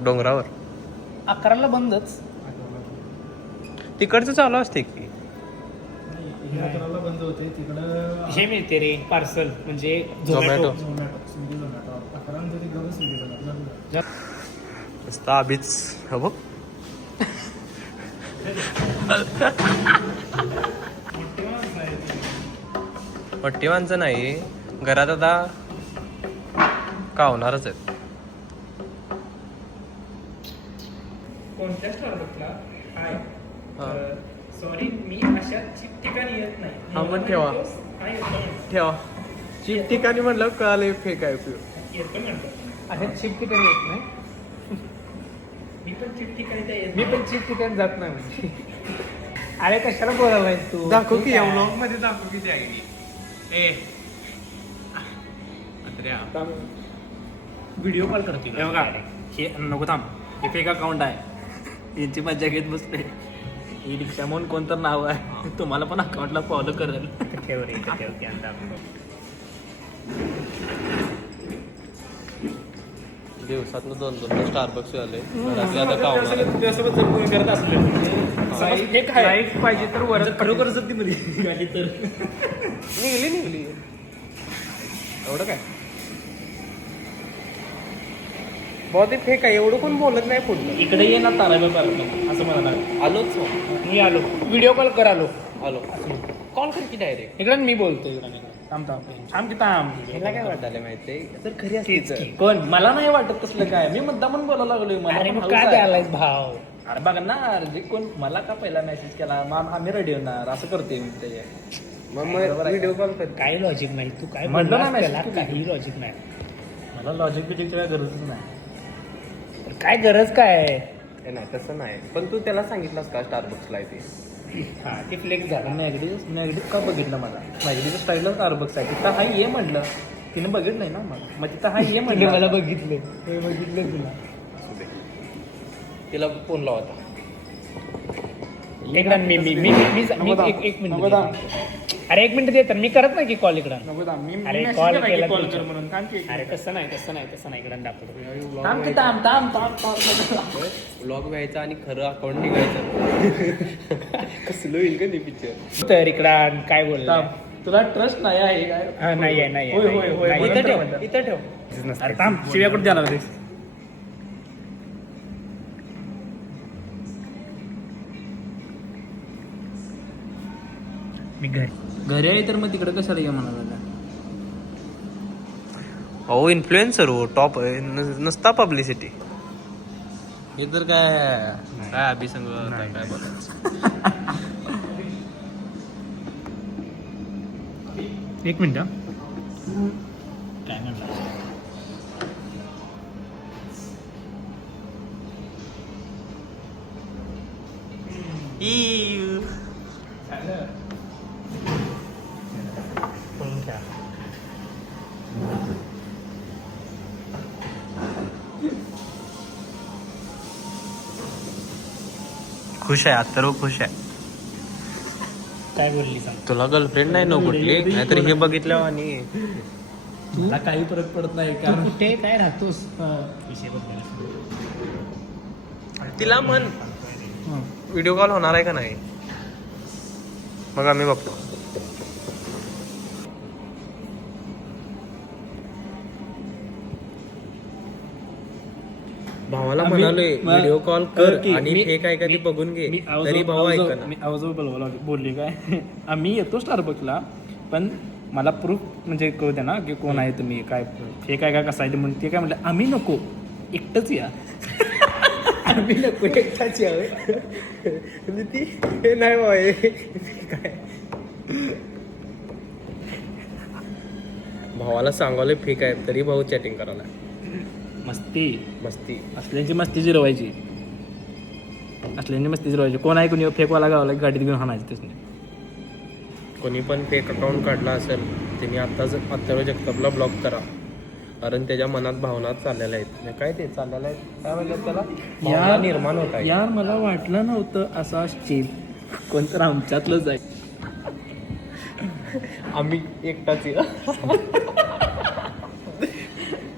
डोंगरावर 11ला बंदच. तिकडचं चालू असते की 11ला बंद होते तिकडं. हे मिळते रे पार्सल म्हणजे झोमॅटो. स्विगी झोमॅटो 11 नंतर तिकडं स्विगी झोमॅटो. नुसतं आधीच हो बघ. मोठी माणसं नाही घरात आता कावणारच आहेत. कोणत्या स्टारबक्सला हाय हा. सॉरी मी अशा ठिकाणी येत नाही. हा, मग ठेवा. हाय येतो. ठेवा चीप ठिकाणी म्हणलं कळाले फेक आहे उपयोग. येतो म्हणतो अशा चिप ठिकाणी येत नाही. मी पण चिप ठिकाणी त्या येत मी पण चिप ठिकाणी जात नाही म्हणजे. अरे कशाला बोलावलाय तू? दाखव की ठीक आहे. व्लॉग मध्ये दाखव की आहे ए व्हिडिओ कॉल करते हे बघा हे नको थांब हे फेक अकाउंट आहे. यांची मजा घेत बसते. ही रिक्षा म्हणून कोणतं नाव आहे तुम्हाला पण अकाउंटला फॉलो करेल. ठेव रे इथं ठेव की अंदा दिवसातनं 2-2 स्टारबक्स आले घरातले आता कावणार. तुझ्यासोबत जर कोणी करत असले हे काय लाईफ पाहिजे तर वर खरोखर जर ती मध्ये आली तर निघली एवढं काय बहुत ते फेक आहे. एवढं कोण बोलत नाही पुढलं. इकडे ये ना ताराबाई पार्क असं म्हणाला. आलोच मी आलो व्हिडिओ कॉल कर आलो. आलो कॉल कर की डायरेक्ट. इकडे मी बोलतो इकडे थांब थांब थांब की थांब. ह्याला काय वाटायला माहितीये जर खरी असली तेच तर. की. कोण मला नाही वाटत तसलं काय मी मुद्दा म्हणून बोलायला लागलोय. मला अरे पण मग हौस काय आहे. द्यायलायस भाव? अरे बघा ना अरे कोण मला का पहिला मेसेज केला मग आम्ही रेडी होणार असं करते मी ते. मग बरोबर आहे व्हिडिओ कॉल कर. काही लॉजिक नाही तू काय म्हटलं ना बोललास त्याला message काही लॉजिक नाही. मला लॉजिक बिजिकची काय गरजच नाही. पण काय गरज काय आहे? हे नाही तसं नाही पण तू त्याला सांगितलंस का स्टारबक्सला आहे ते. हा ते फ्लेक्स झाला. नेगेटिव्ह का बघितलं मला नेगेटिव्ह स्टाईलच स्टारबक्स आहे तिथं हा ये म्हटलं तिने बघितलंय ना मग तिथं हा ये म्हणजे मला म्हटलं. बघितलं हे बघितलं तुला. असू दे. तिला फोन लावता. एकदा मी मी मी मी मी- एक मिनिट दे. अरे 1 मिनिट दे तर मी करत नाही की कॉल इकडं. अरे कॉल केला कॉल तुझ्या. कर म्हणून थांब की. अरे तसं नाही इकडं दाखवतो. थांब की थांब थांब थांब थांब. व्लॉग व्हायचा आणि खरं अकाउंट निघायचं. कसलं होईल का नाही पिक्चर. तर इकडं काय बोलला? तुला ट्रस्ट नाही आहे काय? हा, नाही आहे, नाही आहे, होय नाही होय आहे. होय नाही, इथं म्हणून तर ठेव इथं ठेव. म्हणलं. अरे थांब शिव्या कुठे द्यायला लागलीस? मी घरी आहे तर मग तिकडे कशाला ये म्हणाला. हो इन्फ्लुएन्सर हो टॉप नसता पब्लिसिटी. हे तर काय अभिसंग काय बोलायचं. 1 मिनिट काय म्हणलं? खुश आहे आता खुश आहे. काय बोलली सांग? तुला गर्लफ्रेंड नाही ना कुठली नाहीतर हे बघितलं आणि मला काही फरक पडत नाही तू कारण कुठे काय राहतोस? विषय बदल. तिला म्हण व्हिडिओ कॉल होणार आहे का नाही मग आम्ही बघतो. भावाला म्हणालोय व्हिडिओ कॉल कर आणि फेक आहे का ते बघून घे तरी भाऊ ऐका ना. मी आवाजावर बोलली काय आम्ही येतो स्टारबक्सला पण मला प्रूफ म्हणजे कळू द्या ना की कोण आहे तुम्ही काय फेक आहे का कसं आहे ते म्हणून ते काय म्हटलं आम्ही नको एकटंच या. आम्ही नको एकटाच यावे म्हणजे ती हे नाही बाय काय भावाला सांगावले फेक आहे तरी भाऊ चॅटिंग करायला. मस्ती मस्ती असल्यांची मस्ती जिरवायची. असल्यांची मस्ती जिरवायची. कोण आहे कोणी फेकवाला गावाला गाडीत घेऊन हाणायची त्याच नाही. कोणी पण फेक अकाउंट काढला असेल त्यांनी आत्ताच अथर्व जगतापला ब्लॉक करा कारण त्याच्या मनात भावना चाललेल्या आहेत. काय ते चाललेलं आहे काय म्हणतात त्याला भावना निर्माण होत आहे. यार मला वाटलं नव्हतं असा असशील कोणतर आमच्यातलंच आहे. आम्ही एकटाच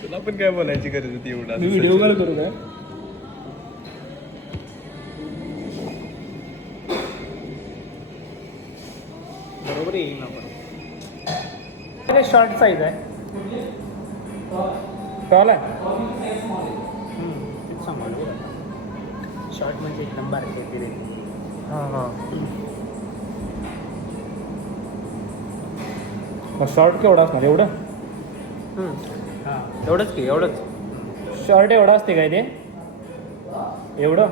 तुला पण काय बोलायची गरज होती एवढा. मी व्हिडिओ कॉल करू काय? रे शॉर्ट साईज आहे टॉल आहे शॉर्ट म्हणजे एक नंबर आहे रे हां हां मग शॉर्ट केवढा असणार एवढं हां एवढंच की एवढंच शॉर्ट एवढं असते काय ते एवढं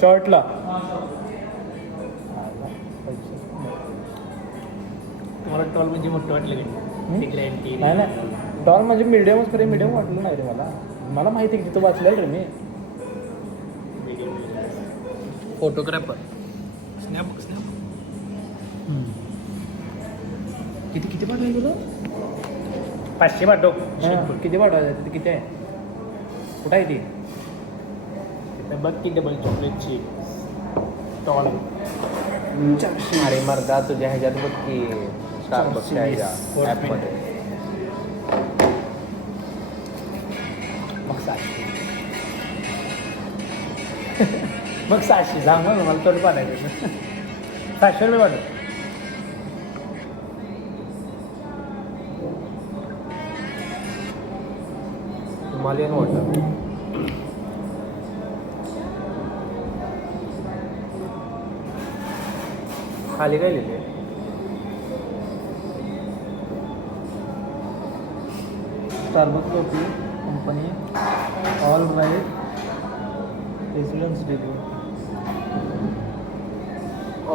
शॉर्टला तुम्हाला टॉल म्हणजे मोठं वाटलं की नाही नाही टॉल म्हणजे मिडियमच खरे मिडियम वाटलं नाही रे मला माहिती आहे की तिथं वाचलंय रे मी फोटोग्राफर स्नॅप किती किती पाठवलं तुला 500 पाठव किती पाठवायचं तिथे किती आहे कुठं आहे ती तर बघ की डबल चॉकलेटची टॉल अरे मर्दा तुझ्या ह्याच्यात बघ की स्टारबक्सच्या ह्याच्या 420. ॲपमध्ये मग 700 मग 700 सांग मग मला थोडं पाठायचं 700 रुपये पाठव हिमालयन वॉटर खाली काय लिहिले Starbucks coffee company all right residence review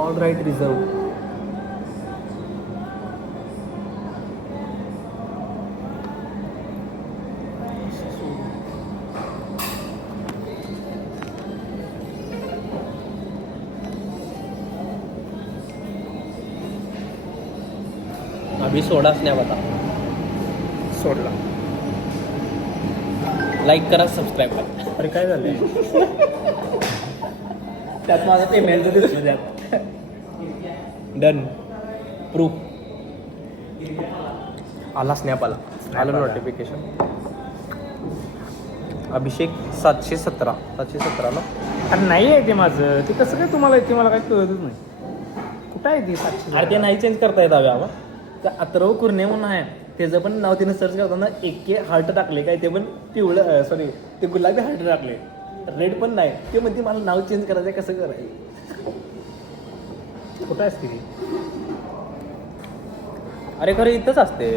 all right reserve अभी सोडाच नाही बता सोडला लाईक करा सबस्क्राईब करा अरे काय झालं त्यात माझं पेमेंटचं दिसलं त्यात डन प्रूफ आला स्नॅप आला आलं नोटिफिकेशन अभिषेक 717 ना अरे नाही आहे ते माझं ते कसं काय तुम्हाला येते मला काय कळतच नाही कुठं आहे ते 700 अरे ते नाही चेंज करता येत हव्या तर अथर्व कुर्णे म्हणून आहे त्याचं पण नाव तिने सर्च करताना एके हार्ट टाकले काय ते पण पिवळं सॉरी ते गुलाबी हार्ट टाकले रेड पण नाही ते म्हणते मला नाव चेंज करायचं आहे, कसं करायचं कुठं असते ती अरे खरं इथंच असते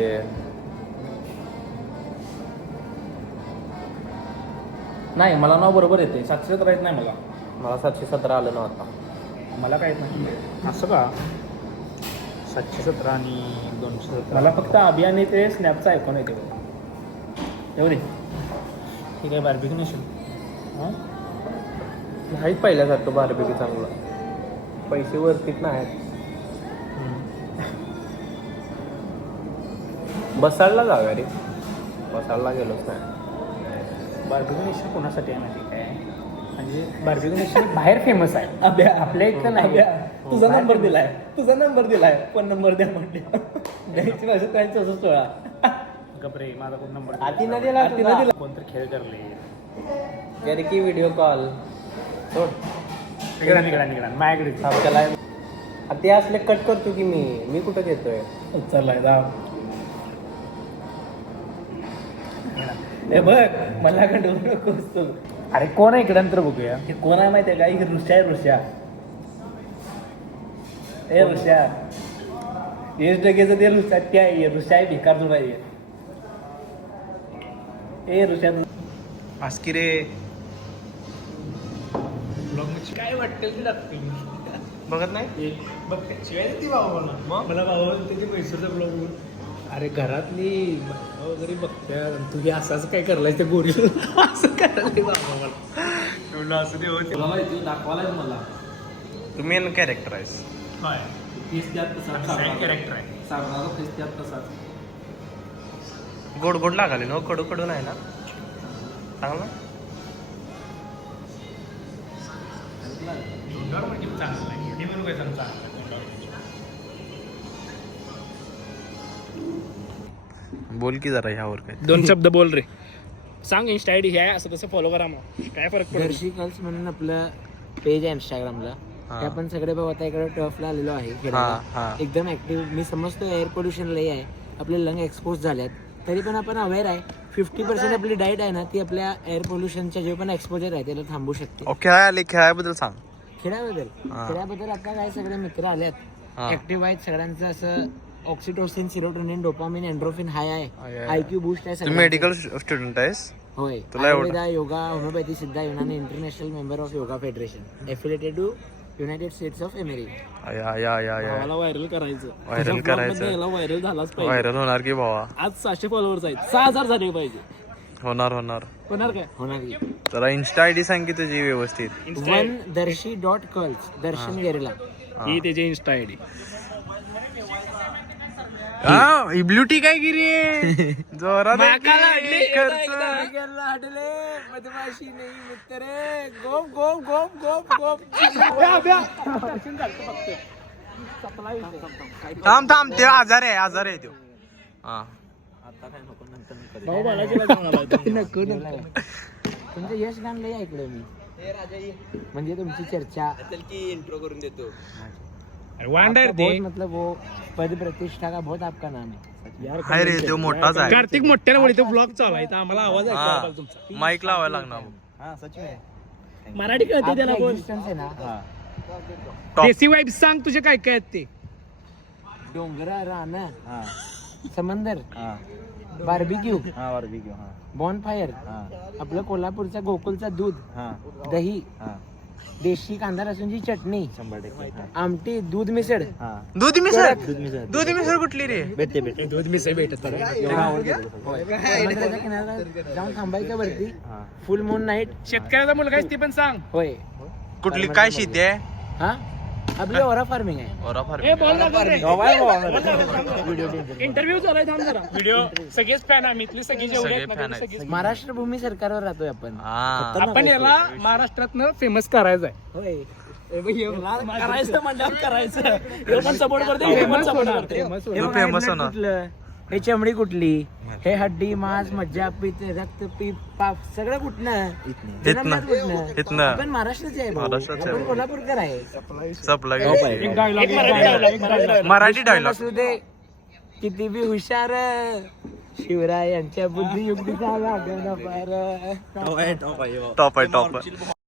नाही मला नाव बरोबर येते 700 येत नाही मला 717 आलं ना आता मला काय नाही असं का 717 आणि 217 मला फक्त अभि आणि ते स्नॅपचं ऐकून येते एवढे ठीक आहे बार्बिक्यू नसेल हां नाहीच पहिल्यासारखं बारबेकी चांगलं पैसे वरतीच नाही बसायला जाऊया रे बसायला गेलोच नाही बार्बिक्यू नेशन कोणासाठी आहे माहिती काय म्हणजे बार्बिक्यू नेशन बाहेर फेमस आहे अभ्या आपल्या इथं नाही तुझा बाहेर नंबर famous. दिलाय फोन नंबर द्या म्हटले द्यायची भाषा त्यांचं असं सोळा गपरे माझा कोण नंबर आतीनं दिला आतीनं तुझा. दिला. कोणतरी खेळ करले करे की व्हिडिओ कॉल सोड निघा माझ्याकडे दे. त्याला आ, ते असले कट करतो की मी कुठं घेतोय चाललाय जा हे बघ मला का डोकं नकोस तू अरे कोण आहे इकडे नंतर बघूया हे कोण आहे माहिती आहे का ही ऋषा आहे ऋषा ए ऋषा येस डगेचं ते ऋषा त्या आहे ऋषा आहे भिकार जुडा आहे ए ऋषा आस्की रे काय वाटेल ते टाकतील बघत नाही बघ शिवाय ती बाबा मला बाबा त्याचे पैशाचा ब्लॉग अरे घरातली बाबा वगैरे बघत्या तू हे असंच काय करलायस त्या गोरी असं करायला बाबा मला असं ते होते दाखवायला मला तुम्ही मेन कॅरेक्टर आहेस काय कॅरेक्टर आहे साबणाचा फेस त्यात तसाच गोड गोड लागाले ना कडू कडू नाही ना सांग ना तोंडावर म्हणजे चांगलं आहे एवढी म्हणून काय चांगलं आहे तोंडावर बोल की जरा ह्यावर काय 2 शब्द बोल रे सांग इंस्टा आयडी हे आहे असं तसं फॉलो करा मग काय फरक पडतो गर्ल्स म्हणून आपलं पेज आहे इंस्टाग्रामला हे आपण सगळे भाऊ आता इकडे टर्फला आलेलो आहे हा. खेळायला. एकदम ऍक्टिव्ह. मी समजतो एअर पोल्युशन लई आहे, आपले लंग एक्सपोज झाल्यात, तरी पण आपण अवेअर आहे. 50% आपली डाएट आहे ना ती आपल्या एअर पोल्युशनच्या जे पण एक्सपोजर आहे त्याला थांबू शकते. ओके आले खेळाबद्दल सांग. खेळाबद्दल आता काय सगळे मित्र आलेत, ऍक्टिव्ह आहेत, सगळ्यांचं असं ऑक्सिटोसिन, सिरोटोनिन, डोपामिन, एंड्रोफिन हाय आहे, IQ बूस्ट आहे तू सगळ्यांचं. मेडिकल स्टुडंट आहेस. होय. तुला एवढं- Ayurveda, yoga, homeopathy, Siddha, Unani, international member of yoga federation, affiliated to United States of America. या व्हायरल करायचं, व्हायरल करायचं, व्हायरल झालाच पाहिजे. व्हायरल होणार की भावा. आज 600 फॉलोअर्स आहेत, 6000 झाले पाहिजे. होणार होणार काय? होणार की. जरा इन्स्टा आयडी सांग की तुझी व्यवस्थित. वनदर्शी.कर्ल्स, दर्शन गेरेला. ही त्याची इन्स्टा आयडी. ब्ल्युटी काय गिरी जोरात मधमाशी नाही मित्र, गोप गोप गोप गोप गोप. थांब ते आजार आहे तो. हा भाऊ बालाजीला जाऊन आलाय. नको नको. तुमचं यश गाण लय ऐकलं मी, म्हणजे तुमची चर्चा. वांडर ते बहुत मतलब वो पद प्रतिष्ठा का बहुत आपका नाम है. हाय रे तो मोठाच आहे. कार्तिक मोठ्याने बोलतो, ब्लॉग चालू आहे, तर आम्हाला आवाज ऐकायला हा पाहिजे तुमचा. माईक लावायला लागणार. मराठी कळते त्याला आपका बोल. existence आहे ना, देसी वाईब सांग तुझे काय काय आहेत ते. डोंगर, रान, समंदर, बार्बिक्यू, बॉनफायर, आपलं कोल्हापूरचा गोकुलचा दूध, दही, देशी कांदा लसूणची चटणी, आमटी, दूध मिसळ. दूध मिसळ कुठली रे. दूध मिसळ भेटत समुद्राच्या किनाऱ्याला जाऊन थांबायचं वरती, फुल मून नाईट. शेतकऱ्याचा मुलगा आहे ते पण सांग. होय. कुठली काय शेती आहे. हा आपली ओरा फार्मिंग आहे. ओरा फार्म. ए बोल ना इंटरव्ह्यू चालू आहे, थांब जरा. व्हिडिओ सगळेच फॅन आम्ही इथले सगळे जेवढे सगळे आहेत ना, fan ते आहेत. सगळेच. महाराष्ट्र भूमी सरकारवर राहतोय आपण. आपण याला महाराष्ट्रातनं फेमस करायचं आहे. होय. करायचं म्हणल्यावर करायचं. हे पण सपोर्ट करते, हे पण सपोर्ट करते. हे तो बघा, famous हे blood होणार. कुठलं, हे चमडी कुठली, हे हड्डी, मांस, मज्जा, पित्त, रक्त, पीप, पाप, सगळं कुठनं. जन्मजात कुठनं. इथनं. आपण महाराष्ट्राचे आहे भाऊ. महाराष्ट्राचे आहे. आपण कोल्हापूरकर आहे. सपला एक dialogue. मराठी डायलॉग. असू दे किती बी हुशार, शिवराय यांच्या बुद्धियुक्तीचा लागण फार. टॉप आहे.